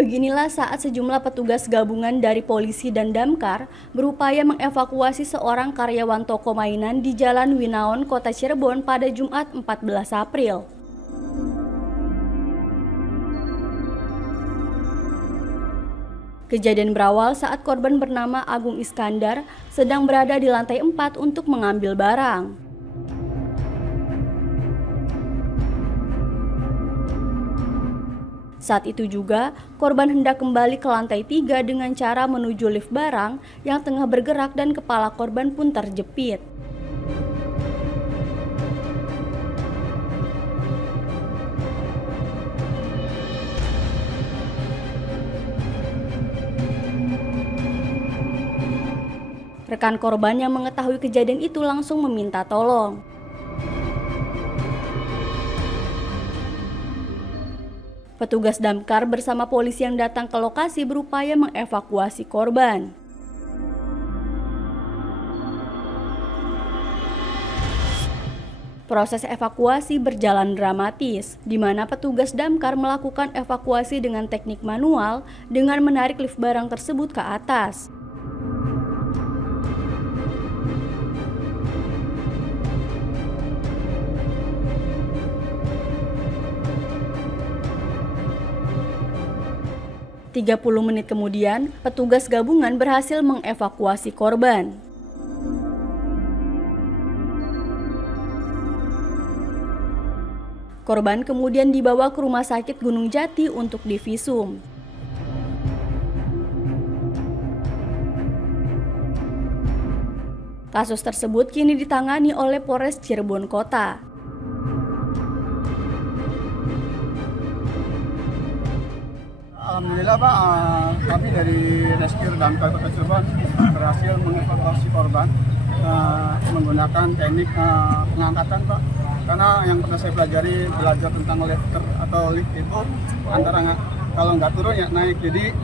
Beginilah saat sejumlah petugas gabungan dari polisi dan damkar berupaya mengevakuasi seorang karyawan toko mainan di Jalan Winaon, Kota Cirebon pada Jumat 14 April. Kejadian berawal saat korban bernama Agung Iskandar sedang berada di lantai 4 untuk mengambil barang. Saat itu juga, korban hendak kembali ke lantai 3 dengan cara menuju lift barang yang tengah bergerak dan kepala korban pun terjepit. Rekan korban yang mengetahui kejadian itu langsung meminta tolong. Petugas damkar bersama polisi yang datang ke lokasi berupaya mengevakuasi korban. Proses evakuasi berjalan dramatis, di mana petugas damkar melakukan evakuasi dengan teknik manual dengan menarik lift barang tersebut ke atas. Tiga 30 menit kemudian, petugas gabungan berhasil mengevakuasi korban. Korban kemudian dibawa ke Rumah Sakit Gunung Jati untuk divisum. Kasus tersebut kini ditangani oleh Polres Cirebon Kota. Alhamdulillah Pak, kami dari Rescue Damkar Kota Cirebon berhasil mengevakuasi korban menggunakan teknik pengangkatan Pak. Karena yang pernah saya belajar tentang lifter atau lift itu antara kalau nggak turun ya naik. Jadi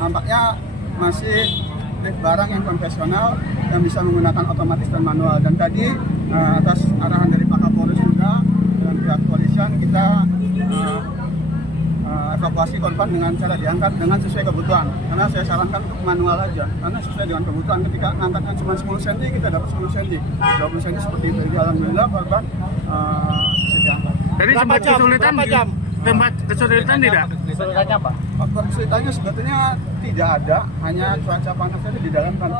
nampaknya masih lift barang yang konvensional yang bisa menggunakan otomatis dan manual. Dan tadi atas arahan dari Pak Kapolres juga dan pihak kepolisian kita evakuasi korban dengan cara diangkat dengan sesuai kebutuhan. Karena saya sarankan untuk manual aja, karena sesuai dengan kebutuhan. Ketika angkatnya cuma 10 cm, kita dapat 10 cm, 20 cm seperti itu. Jadi alhamdulillah korban bisa diangkat. Tadi sempat kesulitan, tempat kesulitan tidak? Kesulitannya apa? Faktor kesulitannya sebetulnya tidak ada, hanya cuaca panas saja di dalam kan.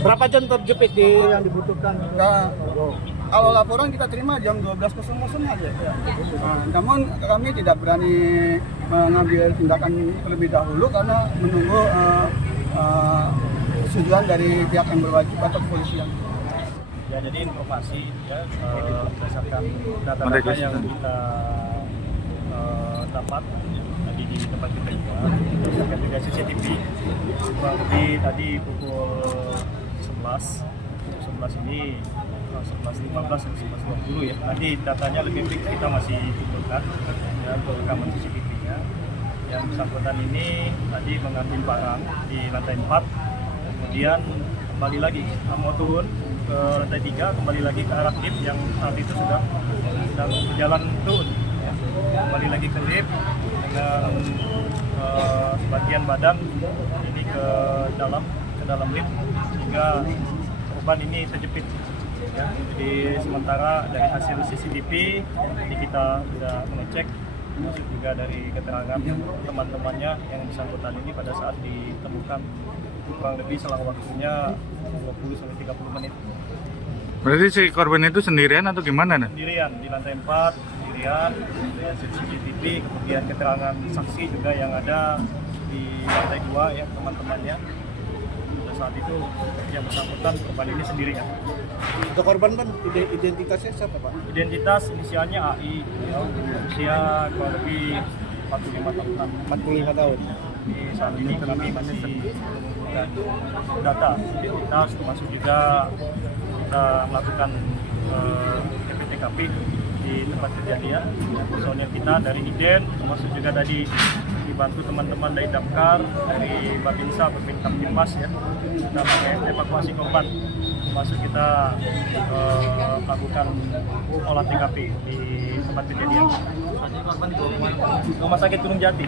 Berapa jam terjepit yang dibutuhkan? Kalau laporan kita terima jam 12.00 aja. Namun kami tidak berani mengambil tindakan terlebih dahulu karena menunggu persetujuan dari pihak yang berwajib atau kepolisian. Ya, jadi informasi ya berdasarkan data-data yang kita dapat tadi di tempat kita juga berdasarkan juga CCTV kurang lebih tadi pukul 11 ini 11.15 dan 11.20 ya. Nanti datanya lebih fix kita masih kumpulkan ya untuk rekaman CCTV-nya. Yang bersangkutan ini tadi mengambil barang di lantai 4, kemudian kembali lagi mau turun ke lantai 3, kembali lagi ke arah lift yang saat itu sedang berjalan turun. Ya. Kembali lagi ke lift dengan sebagian badan ini ke dalam lift sehingga korban ini terjepit. Ya, jadi sementara dari hasil CCTV ini kita sudah mengecek, termasuk juga dari keterangan teman-temannya yang bersangkutan ini pada saat ditemukan kurang lebih selang waktunya 20-30 menit. Berarti si korban itu sendirian atau gimana? Sendirian di lantai 4, sendirian dari hasil CCTV, kemudian keterangan saksi juga yang ada di lantai 2 ya teman-temannya. Saat itu yang bersangkutan korban ini sendirian. Untuk korban kan identitasnya siapa Pak? Identitas inisialnya AI, ya, usia kurang lebih 45 tahun. 45 tahun. Di saat ini kami masih mengumpulkan data identitas, termasuk juga kita melakukan TKP di tempat kejadian. Personil kita dari IDEN, termasuk juga tadi dibantu teman-teman dari Damkar, dari Babinsa, Babin Kamtipmas ya, kita evakuasi korban, termasuk kita melakukan olah TKP di tempat kejadian. Rumah sakit Gunung Jati.